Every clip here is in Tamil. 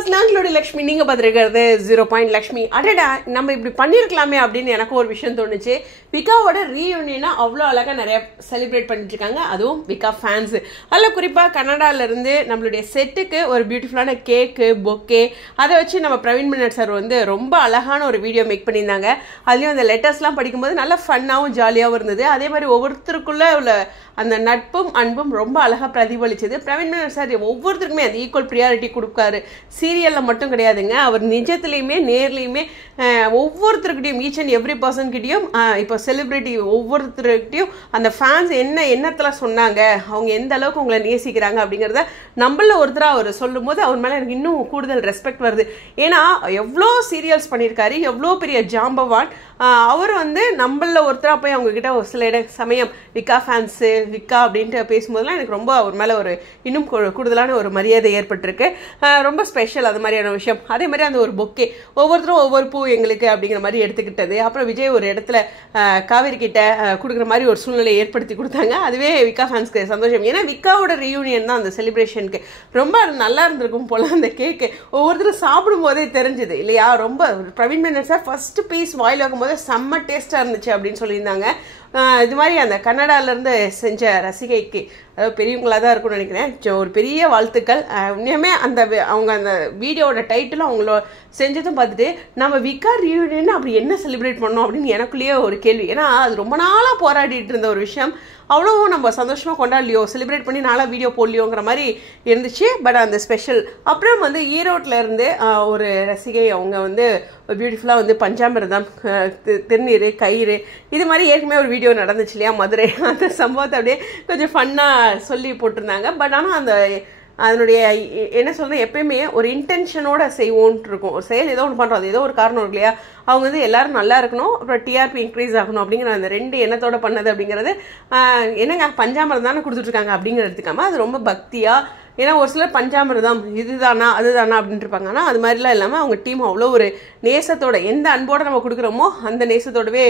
வியூவர்ஸ், நாங்களோட லக்ஷ்மி, நீங்க பார்த்துருக்கிறது 0. லக்ஷ்மி. அடடா, நம்ம இப்படி பண்ணிருக்கலாமே அப்படின்னு எனக்கு ஒரு விஷயம் தோணுச்சு. விகாவோட ரீயூனியனை அவ்வளோ அழகாக நிறைய செலிப்ரேட் பண்ணிட்டு இருக்காங்க. அதுவும் விகா ஃபேன்ஸ். அதில் குறிப்பாக கனடால இருந்து நம்மளுடைய செட்டுக்கு ஒரு பியூட்டிஃபுல்லான கேக்கு, பொக்கே, அதை வச்சு நம்ம பிரவீன் மின்னட் சார் வந்து ரொம்ப அழகான ஒரு வீடியோ மேக் பண்ணியிருந்தாங்க. அதுலேயும் அந்த லெட்டர்ஸ்லாம் படிக்கும்போது நல்லா ஃபன்னாகவும் ஜாலியாகவும் இருந்தது. அதே மாதிரி ஒவ்வொருத்தருக்குள்ள உள்ள அந்த நட்பும் அன்பும் ரொம்ப அழகாக பிரதிபலிச்சது. பிரவீன் மின்னட் சார் ஒவ்வொருத்தருக்குமே அது ஈக்குவல் ப்ரியாரிட்டி கொடுக்காரு. சீரியலில் மட்டும் கிடையாதுங்க, அவர் நிஜத்துலேயுமே நேர்லேயுமே ஒவ்வொருத்தருக்கிட்டையும், ஈச் அண்ட் எவ்ரி பர்சன்கிட்டையும், இப்போ செலிப்ரிட்டி ஒவ்வொருத்தருக்கிட்டையும் அந்த ஃபேன்ஸ் என்ன எண்ணத்தில் சொன்னாங்க, அவங்க எந்த அளவுக்கு உங்களை நேசிக்கிறாங்க அப்படிங்கிறத நம்மள ஒருத்தராக அவர் சொல்லும் போது அவர் மேலே எனக்கு இன்னும் கூடுதல் ரெஸ்பெக்ட் வருது. ஏன்னா எவ்வளோ சீரியல்ஸ் பண்ணியிருக்காரு, எவ்வளோ பெரிய ஜாம்பவான். அவர் வந்து நம்மள ஒருத்தராக போய் அவங்கக்கிட்ட ஒரு சில சமயம் விகா ஃபேன்ஸு விகா அப்படின்ட்டு பேசும்போதெல்லாம் எனக்கு ரொம்ப அவர் மேலே ஒரு இன்னும் கூடுதலான ஒரு மரியாதை ஏற்பட்டிருக்கு. ரொம்ப ஸ்பெஷல் அது மாதிரியான விஷயம். அதே மாதிரி அந்த ஒரு பொக்கே ஒவ்வொருத்தரும் ஒவ்வொரு பூ எங்களுக்கு அப்படிங்கிற மாதிரி எடுத்துக்கிட்டது. அப்புறம் விஜய் ஒரு இடத்துல காவேரி கிட்ட கொடுக்குற மாதிரி ஒரு சூழ்நிலையை ஏற்படுத்தி கொடுத்தாங்க. அதுவே விகா ஃபேன்ஸ்க்கு சந்தோஷம். ஏன்னா விகாவோட ரீயூனியன் தான் அந்த செலிப்ரேஷனுக்கு ரொம்ப நல்லா இருந்திருக்கும் போல. அந்த கேக்கு ஒவ்வொருத்தரும் சாப்பிடும் போதே தெரிஞ்சுது இல்லையா. ரொம்ப பிரவீன் மின்னட் சார் ஃபர்ஸ்ட் பீஸ் வாயில் வைக்கும்போது செம்ம டேஸ்டாக இருந்துச்சு அப்படின்னு சொல்லியிருந்தாங்க. இது மாதிரி அந்த கன்னடாவிலேருந்து செஞ்ச ரசிகைக்கு, அதாவது பெரியவங்களாக தான் இருக்கும்னு நினைக்கிறேன், ஒரு பெரிய வாழ்த்துக்கள். உண்மையுமே அந்த அவங்க அந்த வீடியோட டைட்டிலும் அவங்கள செஞ்சதும் பார்த்துட்டு நம்ம விகா ரீயூனியன் அப்படி என்ன செலிப்ரேட் பண்ணோம் அப்படின்னு எனக்குள்ளேயே ஒரு கேள்வி. ஏன்னா அது ரொம்ப நாளாக போராடிட்டு இருந்த ஒரு விஷயம். அவ்வளோ நம்ம சந்தோஷமாக கொண்டாடலையோ, செலிப்ரேட் பண்ணி நாளாக வீடியோ போடலையோங்கிற மாதிரி இருந்துச்சு. பட் அந்த ஸ்பெஷல். அப்புறம் வந்து ஈரோட்டில் இருந்து ஒரு ரசிகை, அவங்க வந்து பியூட்டிஃபுல்லாக வந்து பஞ்சாமிர்தம், திருநீர், கயிறு, இது மாதிரி ஏற்கனவே ஒரு வீடியோ நடந்துச்சு இல்லையா மதுரை. அந்த சம்பவத்தை அப்படியே கொஞ்சம் ஃபன்னாக சொல்லி போட்டிருந்தாங்க. பட் ஆனால் அந்த அதனுடைய என்ன சொல்றது, எப்பயுமே ஒரு இன்டென்ஷனோட செய்வோன்ட்டு இருக்கும். ஒரு செயல் ஏதோ ஒன்று பண்ணுறோம், அது ஏதோ ஒரு காரணம் இருக்கு இல்லையா. அவங்க வந்து எல்லாரும் நல்லா இருக்கணும், அப்புறம் டிஆர்பி இன்க்ரீஸ் ஆகணும் அப்படிங்கிற அந்த ரெண்டு எண்ணத்தோட பண்ணது அப்படிங்கிறது என்னங்க பஞ்சாமிரதம் தானே கொடுத்துட்ருக்காங்க அப்படிங்கிறது எடுத்துக்காம அது ரொம்ப பக்தியாக. ஏன்னா ஒரு சிலர் பஞ்சாமிரதம் இதுதானா அதுதானா அப்படின்ட்டு இருப்பாங்க. ஆனால் அது மாதிரிலாம் இல்லாமல் அவங்க டீம் அவ்வளோ ஒரு நேசத்தோட, எந்த அன்போடு நம்ம கொடுக்குறோமோ அந்த நேசத்தோடவே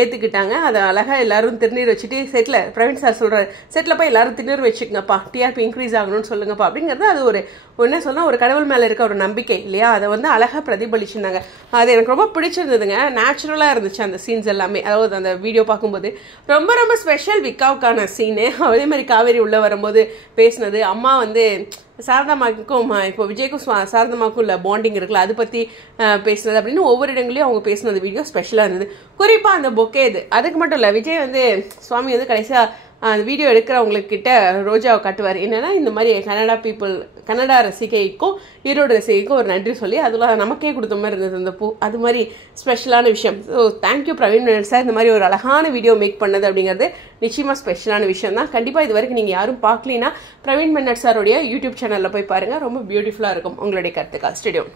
ஏற்றுக்கிட்டாங்க. அதை அழகாக எல்லாரும் திருநீர் வச்சுட்டு செட்டில் பிரவீன் சார் சொல்கிறார், செட்டில் போய் எல்லாரும் திருநீர் வச்சுக்கங்கப்பா, டிஆர்பி இன்க்ரீஸ் ஆகணும்னு சொல்லுங்கப்பா அப்படிங்கிறது. அது ஒரு என்ன சொன்னால் ஒரு கடவுள் மேலே இருக்க ஒரு நம்பிக்கை இல்லையா. அதை வந்து அழகாக பிரதிபலிச்சுருந்தாங்க. அது எனக்கு ரொம்ப பிடிச்சிருந்ததுங்க. நேச்சுரலாக இருந்துச்சு அந்த சீன்ஸ் எல்லாமே. அதாவது அந்த வீடியோ பார்க்கும்போது ரொம்ப ரொம்ப ஸ்பெஷல் விகாவுக்கான சீனு. அதே மாதிரி காவேரி உள்ளே வரும்போது பேசினது, அம்மா வந்து சாரதாமாக்கும் இப்போ விஜய்க்கும் சாரதாமாக்கும் உள்ள பாண்டிங் இருக்குல்ல, அதை பற்றி பேசுனது அப்படின்னு ஒவ்வொரு இடங்களையும் அவங்க பேசினது வீடியோ ஸ்பெஷலாக இருந்தது. குறிப்பாக அந்த பொக்கே இது. அதுக்கு மட்டும் இல்லை, விஜய் வந்து சுவாமி வந்து கடைசியாக அந்த வீடியோ எடுக்கிறவங்கக்கிட்ட ரோஜாவை காட்டுவார். என்னென்னா இந்த மாதிரி கன்னடா ரசிகைக்கும் ஈரோடு ரசிகைக்கும் ஒரு நன்றி சொல்லி அதில் நமக்கே கொடுத்த மாதிரி இருந்தது அந்த பூ. அது மாதிரி ஸ்பெஷலான விஷயம். ஸோ தேங்க்யூ பிரவீன் மின்னட் சார், இந்த மாதிரி ஒரு அழகான வீடியோ மேக் பண்ணது அப்படிங்கிறது நிச்சயமாக ஸ்பெஷலான விஷயம் தான். கண்டிப்பாக இது வரைக்கும் நீங்கள் யாரும் பார்க்கலனா பிரவீன் மின்னட் சாருடைய யூடியூப் சேனலில் போய் பாருங்கள். ரொம்ப பியூட்டிஃபுல்லாக இருக்கும் உங்களுடைய கருத்துக்கள். ஸ்டேடியம்.